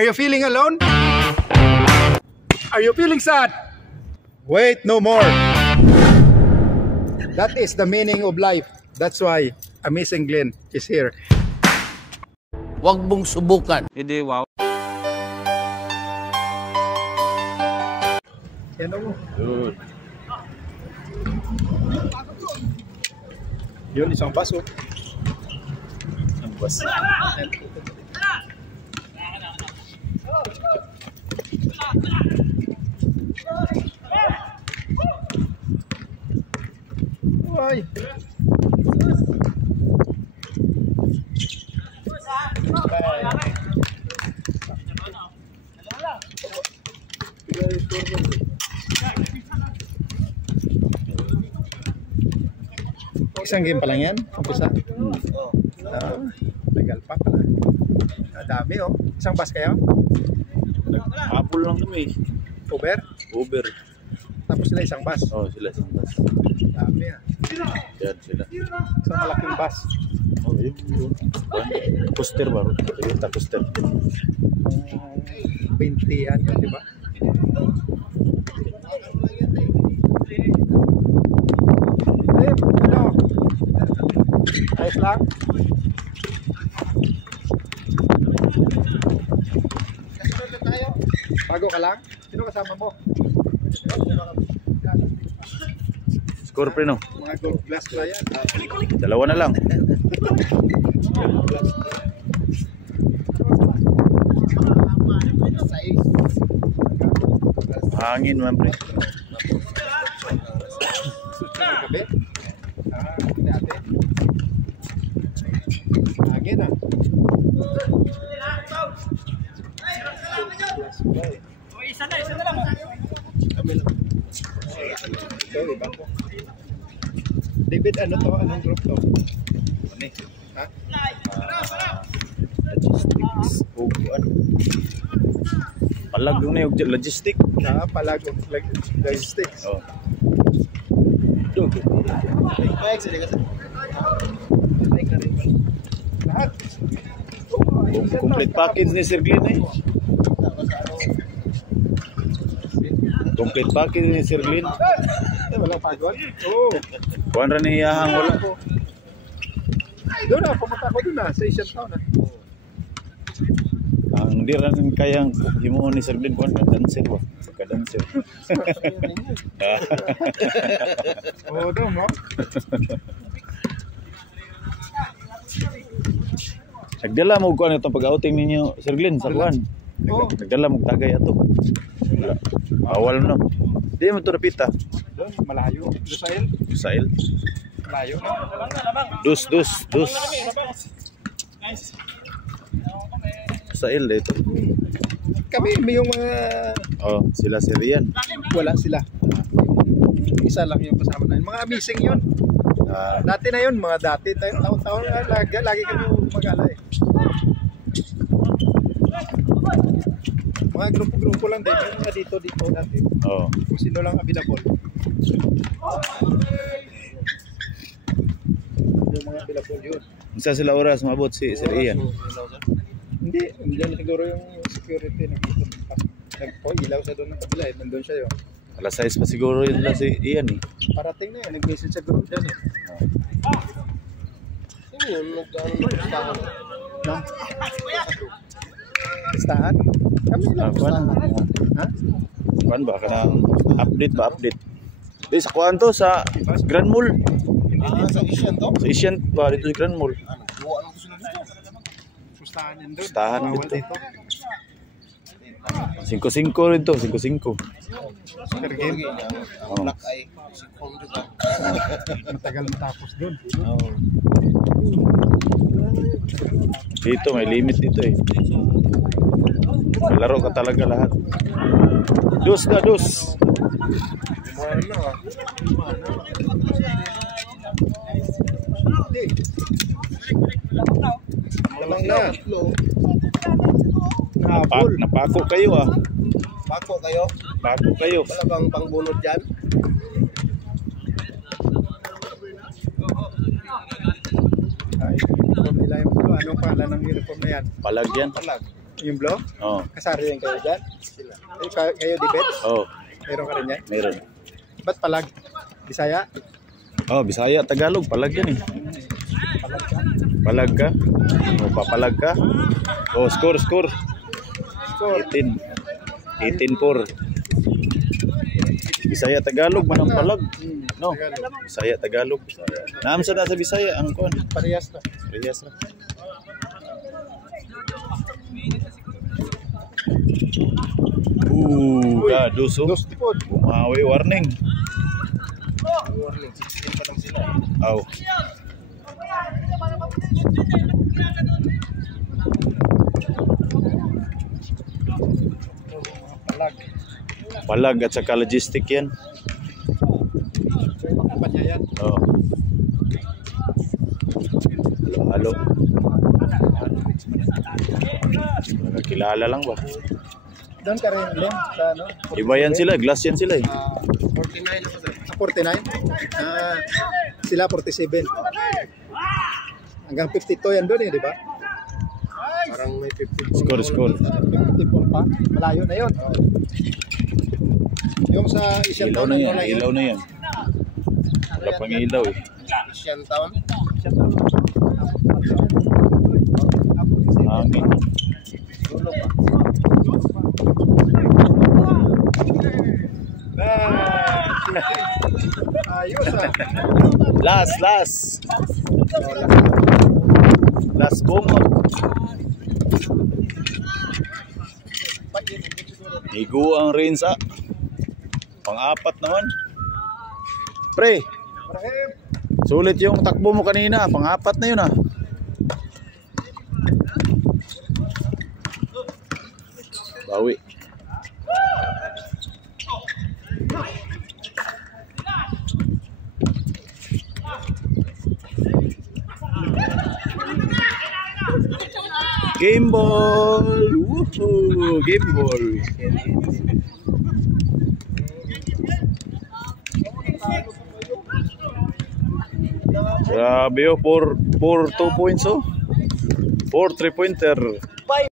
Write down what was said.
Are you feeling alone? Are you feeling sad? Wait, no more. That is the meaning of life. That's why Amazing Glenn is here. Huwag mong subukan. Hindi, wow. Yan o. Good. Yun, isang baso. Ang bas. Ay. Isang game pa lang yan? Umpisa? Legal pa pala. Dami oh. Isang bus kayo? Apple lang kami. Uber? Uber. Tapos sila isang bus? Oh, sila isang bus. Dami ah. Yan sila. Isang malaking bus. Oh, yun. Poster ba? Toyota poster. 20 yan yun, di ba? Ano? Ayos lang? Bago ka lang? Sino kasama mo? Scorpion, no? Mga gold glass ba yan? Dalawa na lang. Hangin man, pre. Gabi? Dati. Hangin ah. Isa na lang. Ito, iba ko. David, ano to? Anong group to? Ano eh? Ha? Logistics. O ano? Palag na yung logistic. Palag logistics. Oh. Lahat. Complete package ni Sir Glenn eh. Complete package ni Sir Glenn. Wala pagod? Oo. Kuhan rin iyahang wala. Doon na, pumunta ako doon na, sa Asian Town na. Ang di rin kayang himuon ni Sir Glenn, kuhan ka dancer ba? Pagka-dancer. Oo, doon mo. Nagdala mo kuhan itong pag-outing ninyo, Sir Glenn, sa kuhan. Oo. Nagdala mo tagay ato. Wala. Bawal no. Di mo ito napita. Doon, malayo. Lusail? Sail. Malayo. Dus. Sail dito. Kami, may yung mga... Oh, sila si Rian. Wala sila. Isa lang yung kasama na yun. Mga amazing yun. Dati na yun, mga dati. Taon-taon, lagi kami mag-ala eh. Mga grupo-grupo lang din. Yung mga dito dati. Oh. Kung sino lang available. Yung mga available yun. Isa sila oras mabot si Sir Ian. Hindi, hindi siguro yung security nagpo-ilaw sa doon ng kabila eh. Nandun siya yun. Alas 6 pa siguro yun lang si Ian eh. Parating na yun, nag-message sa group dyan eh. Sino yun? Nagdaan. Listahan? Kami lang Kuhan. listahan. Ha? Kuhan ba? Kanang update ba? Update. Di sa kuhan to sa Grand Mall. Sa Asian to? Sa Asian ba? Dito sa Grand Mall. Buwan ang gusto dito. Pustahan yun doon. Pustahan Bawal dito. 5-5 rin to. 5-5. Per game. Oh. Black eye. Matagal matapos doon. Dito may limit dito eh. Laro ka talaga lahat. Dus. Walang na. Habol. Napako kayo ah. Bako kayo? Pako kayo. Wala bang pangbunod dyan? Ay, uniform nila yung ano, anong pala ng uniform na yan? Palag yan. Palag. Yung blow? Oh. Kasari rin kayo dyan? Kayo debate? Oh, Meron ka rin yan? meron. Ba't palag? Bisaya? Oh, Bisaya, Tagalog, palag yan eh. Palag ka? O, papalag ka? Oh, score. Score. 18. 18-4. Bisaya, Tagalog, manang palag. No? Tagalog. Bisaya, Tagalog. Naamsa na sa Bisaya, ang kuan. Parehas na. Reyes na. Gaduso. Dos tipod. Bumawi, warning. Warning, 16 pa lang sila. Aw. Palag. Palag at saka logistic yan. Kumpanya yan. Oh. Halo. Nakakilala lang ba? Doon ka rin, Lem, sa ano? Iba yan sila, glass yan sila eh. 49 ako sir. 49? Sila 47. Hanggang 52 yan doon eh, di ba? Parang may 50. Score. 54 pa. Malayo na yun. Yung sa isang Ilaw taon na yan, wala ilaw na yan. Wala pang ilaw eh. Asian Town. Hangin. Dulo pa. Ayos ah. Last. Last boom. Igo ang Reigns ah. Pang-apat naman. Pre, sulit yung takbo mo kanina. Pang-apat na yun ah. Bawi. Game ball. Woohoo, game ball. Grabe oh, 4 2 points oh. 4 3-pointer.